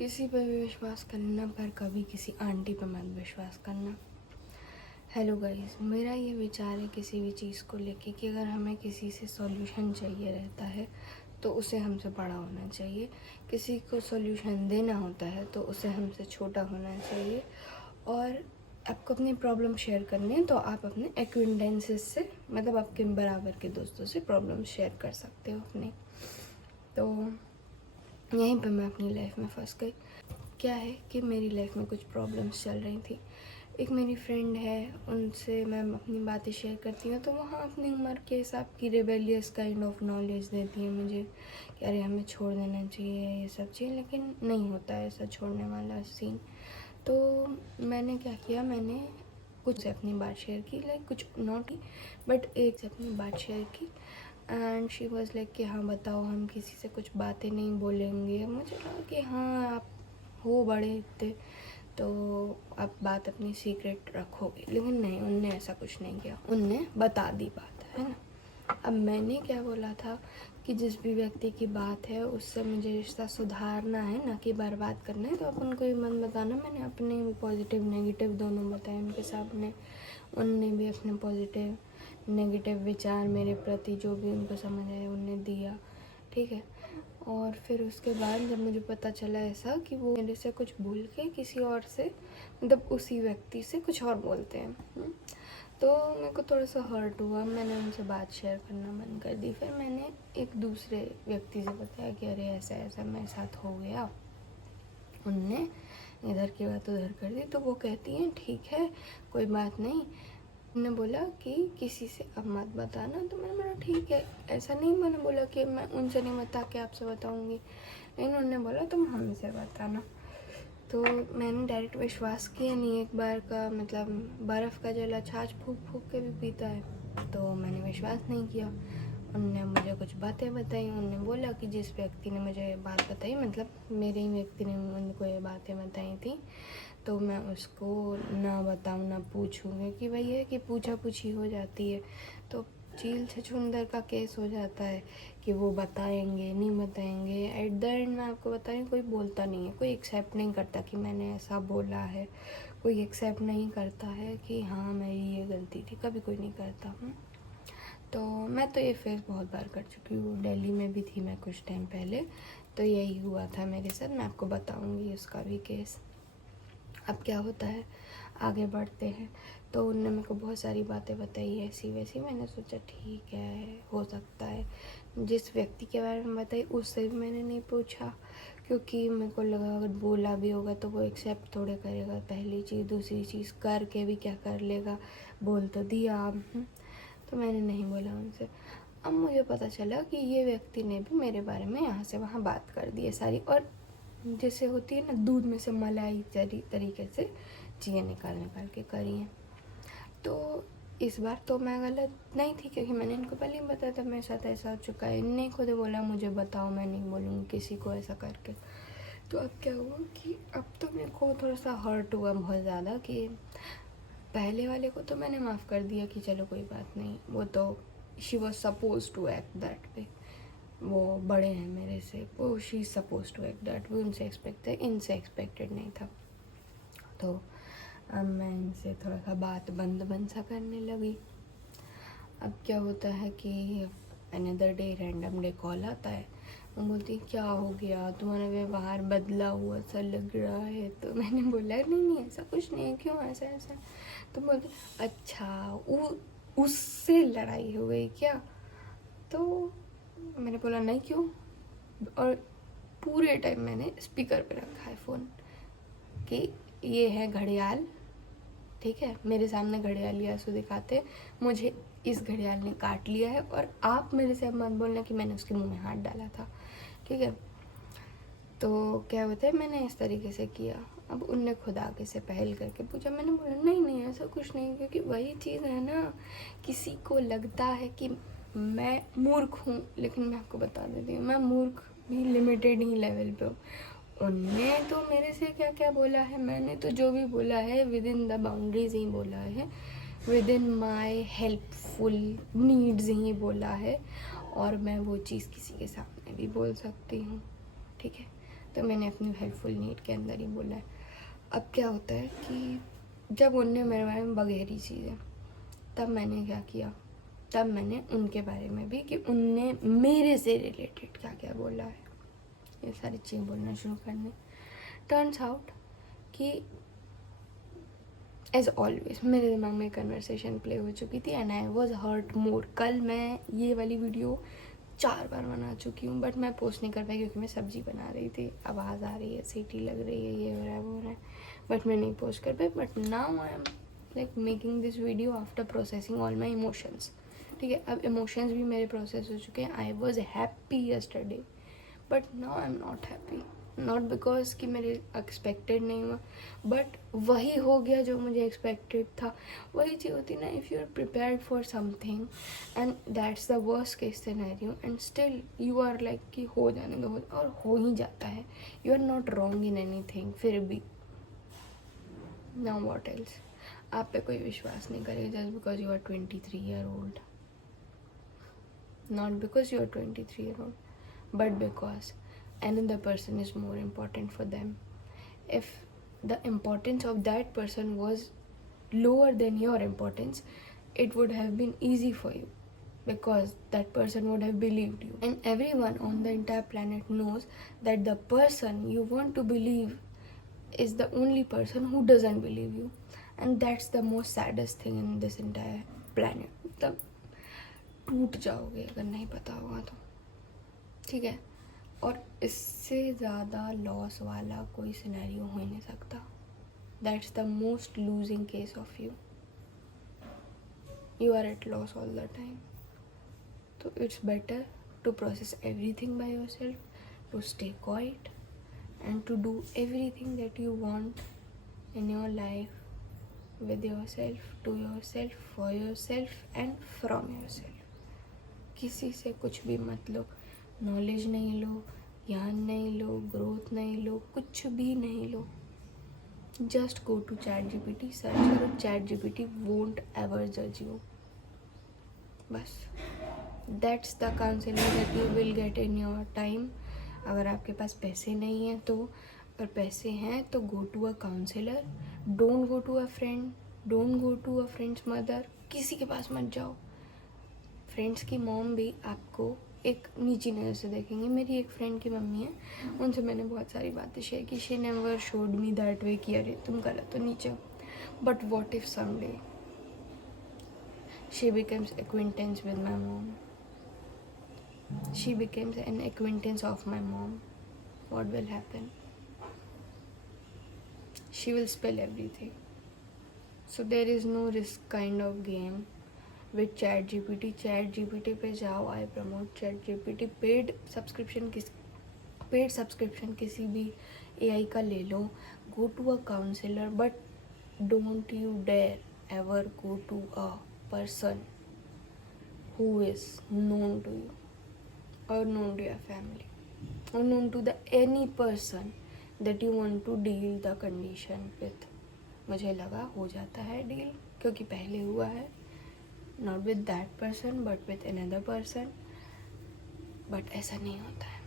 किसी पे भी विश्वास करना पर कभी किसी आंटी पे मत विश्वास करना। हेलो गाइस, मेरा ये विचार है किसी भी चीज़ को लेके कि अगर हमें किसी से सॉल्यूशन चाहिए रहता है तो उसे हमसे बड़ा होना चाहिए। किसी को सॉल्यूशन देना होता है तो उसे हमसे छोटा होना चाहिए। और आपको अपनी प्रॉब्लम शेयर करनी है तो आप अपने एक्विंटेंसेस से, मतलब आपके बराबर के दोस्तों से प्रॉब्लम शेयर कर सकते हो अपनी। तो यहीं पे मैं अपनी लाइफ में फंस गई। क्या है कि मेरी लाइफ में कुछ प्रॉब्लम्स चल रही थी। एक मेरी फ्रेंड है, उनसे मैं अपनी बातें शेयर करती हूँ तो वहाँ अपनी उम्र के हिसाब की रिबेलियस काइंड ऑफ नॉलेज देती है मुझे कि अरे हमें छोड़ देना चाहिए, ये सब चाहिए, लेकिन नहीं होता है ऐसा छोड़ने वाला सीन। तो मैंने क्या किया, मैंने कुछ से अपनी बात शेयर की, लाइक कुछ नॉट बट एक से अपनी बात शेयर की एंड शी वॉज लाइक कि हाँ बताओ, हम किसी से कुछ बातें नहीं बोलेंगे। मुझे लगा कि हाँ आप हो बड़े इतने तो आप बात अपनी सीक्रेट रखोगे, लेकिन नहीं, उनने ऐसा कुछ नहीं किया, उनने बता दी बात, है ना। अब मैंने क्या बोला था कि जिस भी व्यक्ति की बात है उससे मुझे रिश्ता सुधारना है, ना कि बर्बाद करना है, तो आप उनको ही मत बताना। मैंने अपने पॉजिटिव नेगेटिव दोनों बताए उनके सामने, उनने भी अपने पॉजिटिव नेगेटिव विचार मेरे प्रति जो भी उनको समझ आया उनने दिया, ठीक है। और फिर उसके बाद जब मुझे पता चला ऐसा कि वो मेरे से कुछ भूल के किसी और से, मतलब उसी व्यक्ति से कुछ और बोलते हैं, तो मेरे को थोड़ा सा हर्ट हुआ। मैंने उनसे बात शेयर करना बंद कर दी। फिर मैंने एक दूसरे व्यक्ति से बताया कि अरे ऐसा ऐसा मेरे साथ हो गया। उनने इधर की बात उधर कर दी, तो वो कहती हैं ठीक है कोई बात नहीं। उन्होंने बोला कि किसी से अब मत बताना, तो मैंने बोला ठीक है। ऐसा नहीं मैंने बोला कि मैं उनसे नहीं बता के आपसे बताऊंगी, लेकिन उन्होंने बोला तुम हमसे बताना। तो मैंने डायरेक्ट विश्वास किया नहीं। एक बार का मतलब बर्फ़ का जला छाछ फूक फूक के भी पीता है, तो मैंने विश्वास नहीं किया। उनने मुझे कुछ बातें बताई। उन्होंने बोला कि जिस व्यक्ति ने मुझे बात बताई, मतलब मेरे ही व्यक्ति ने उनको ये बातें बताई थी, तो मैं उसको ना बताऊँ ना पूछूँ, क्योंकि वही है कि पूछा पूछी हो जाती है तो चील छछूंदर का केस हो जाता है कि वो बताएंगे नहीं बताएंगे। एट द एंड मैं आपको बता रही हूँ, कोई बोलता नहीं है, कोई एक्सेप्ट नहीं करता कि मैंने ऐसा बोला है, कोई एक्सेप्ट नहीं करता है कि हाँ मेरी ये गलती थी, कभी कोई नहीं करता। तो मैं तो ये फेस बहुत बार कर चुकी हूँ। दिल्ली में भी थी मैं कुछ टाइम पहले, तो यही हुआ था मेरे साथ। मैं आपको बताऊँगी उसका भी केस। अब क्या होता है, आगे बढ़ते हैं। तो उनने मेरे को बहुत सारी बातें बताई ऐसी वैसी। मैंने सोचा ठीक है, हो सकता है। जिस व्यक्ति के बारे में बताई उससे भी मैंने नहीं पूछा, क्योंकि मेरे को लगा अगर बोला भी होगा तो वो एक्सेप्ट थोड़े करेगा, पहली चीज़। दूसरी चीज़ करके भी क्या कर लेगा, बोल तो दिया आप। तो मैंने नहीं बोला उनसे। अब मुझे पता चला कि ये व्यक्ति ने भी मेरे बारे में यहाँ से वहाँ बात कर दी है सारी, और जैसे होती है ना दूध में से मलाई तरीके से चीज़ें निकाल निकाल के करी हैं। तो इस बार तो मैं गलत नहीं थी, क्योंकि मैंने इनको पहले ही बताया था मेरे साथ ऐसा हो चुका है। इनने खुद बोला मुझे बताओ, मैं नहीं बोलूँगी किसी को ऐसा करके। तो अब क्या हुआ कि अब तो मेरे को थोड़ा सा हर्ट हुआ बहुत ज़्यादा कि पहले वाले को तो मैंने माफ़ कर दिया कि चलो कोई बात नहीं, वो तो she was suppose to act that way, वो बड़े हैं मेरे से, वो she suppose to act that way, उनसे एक्सपेक्ट था, इनसे एक्सपेक्टेड नहीं था। तो अब मैं इनसे थोड़ा सा बात बंद सा करने लगी। अब क्या होता है कि another day random day call आता है। वो बोलती क्या हो गया, तुम्हारा व्यवहार बदला हुआ सा लग रहा है। तो मैंने बोला नहीं ऐसा कुछ नहीं है, क्यों ऐसा ऐसा। तो बोलते अच्छा उससे लड़ाई हो गई क्या। तो मैंने बोला नहीं क्यों। और पूरे टाइम मैंने स्पीकर पे रखा है फ़ोन कि ये है घड़ियाल, ठीक है, मेरे सामने घड़ियाल आंसू दिखाते, मुझे इस घड़ियाल ने काट लिया है, और आप मेरे से अब मत बोलना कि मैंने उसके मुंह में हाथ डाला था, ठीक है। तो क्या होता है, मैंने इस तरीके से किया। अब उनने खुद आगे से पहल करके पूछा। मैंने बोला नहीं ऐसा कुछ नहीं, क्योंकि वही चीज़ है ना, किसी को लगता है कि मैं मूर्ख हूँ, लेकिन मैं आपको बता देती हूँ मैं मूर्ख भी लिमिटेड ही लेवल पे हूँ। उनने तो मेरे से क्या क्या बोला है, मैंने तो जो भी बोला है विद इन द बाउंड्रीज ही बोला है, within my helpful needs ही बोला है, और मैं वो चीज़ किसी के सामने भी बोल सकती हूँ, ठीक है। तो मैंने अपनी हेल्पफुल नीड के अंदर ही बोला है। अब क्या होता है कि जब उनने मेरे बारे में बगैरी चीज़ें, तब मैंने क्या किया, तब मैंने उनके बारे में भी कि उनने मेरे से रिलेटेड क्या क्या बोला है, ये सारी चीज़ें बोलना शुरू करने। टर्न्स आउट कि एज ऑलवेज मेरे दिमाग में कन्वर्सेशन प्ले हो चुकी थी एंड आई वॉज हर्ट मोर। कल मैं ये वाली वीडियो 4 बार बना चुकी हूँ, बट मैं पोस्ट नहीं कर पाई क्योंकि मैं सब्जी बना रही थी, आवाज़ आ रही है, सीटी लग रही है, ये हो रहा है वो हो रहा है, बट मैं नहीं पोस्ट कर पाई। But now I am like making this video after processing all my emotions. ठीक है, अब इमोशंस भी मेरे प्रोसेस हो चुके हैं। I was happy yesterday but now I am not happy, not because कि मेरे एक्सपेक्टेड नहीं हुआ, बट वही हो गया जो मुझे एक्सपेक्टेड था। वही चीज़ होती ना, if you are prepared for something and that's the worst case scenario and still you are like कि हो जाने दो, और हो ही जाता है। You are not wrong in anything. फिर भी नाउ व्हाट एल्स, आप पे कोई विश्वास नहीं करेगा just because you are 23 year old, not because you are 23 year old, but because another person is more important for them. If the importance of that person was lower than your importance, it would have been easy for you because that person would have believed you. And everyone on the entire planet knows that the person you want to believe is the only person who doesn't believe you. And that's the most saddest thing in this entire planet. तब टूट जाओगे अगर नहीं पता होगा तो, ठीक है। और इससे ज़्यादा लॉस वाला कोई सिनेरियो हो ही नहीं सकता। That's the most losing case of you. You are at loss all the time. तो it's better to process everything by yourself, to stay quiet and to do everything that you want in your life with yourself, to yourself, for yourself and from yourself. किसी से कुछ भी मत लो, knowledge नहीं लो, ज्ञान नहीं लो, growth नहीं लो, कुछ भी नहीं लो। Just go to ChatGPT, search करो, ChatGPT वोंट एवर जज यू। बस that's the counselling that you will get in your time. अगर आपके पास पैसे नहीं हैं तो, अगर पैसे हैं तो go to a counsellor, don't go to a friend, don't go to a friend's mother, किसी के पास मत जाओ। फ्रेंड्स की मॉम भी आपको एक नीची नज़र से देखेंगे। मेरी एक फ्रेंड की मम्मी है, उनसे मैंने बहुत सारी बातें शेयर की। She never showed me that way कि अरे तुम गलत हो, नीचे हो। But what if someday she becomes acquaintance with my mom, she becomes an acquaintance of my mom, what will happen? She will spell everything. So there is no risk kind of game with ChatGPT पे जाओ। I promote ChatGPT। Paid subscription किसी भी AI का ले लो। Go to a counsellor, but don't you dare ever go to a person who is known to you or known to your family or known to the any person that you want to deal the condition with. मुझे लगा हो जाता है deal क्योंकि पहले हुआ है, not with that person but with another person, but ऐसा नहीं होता है।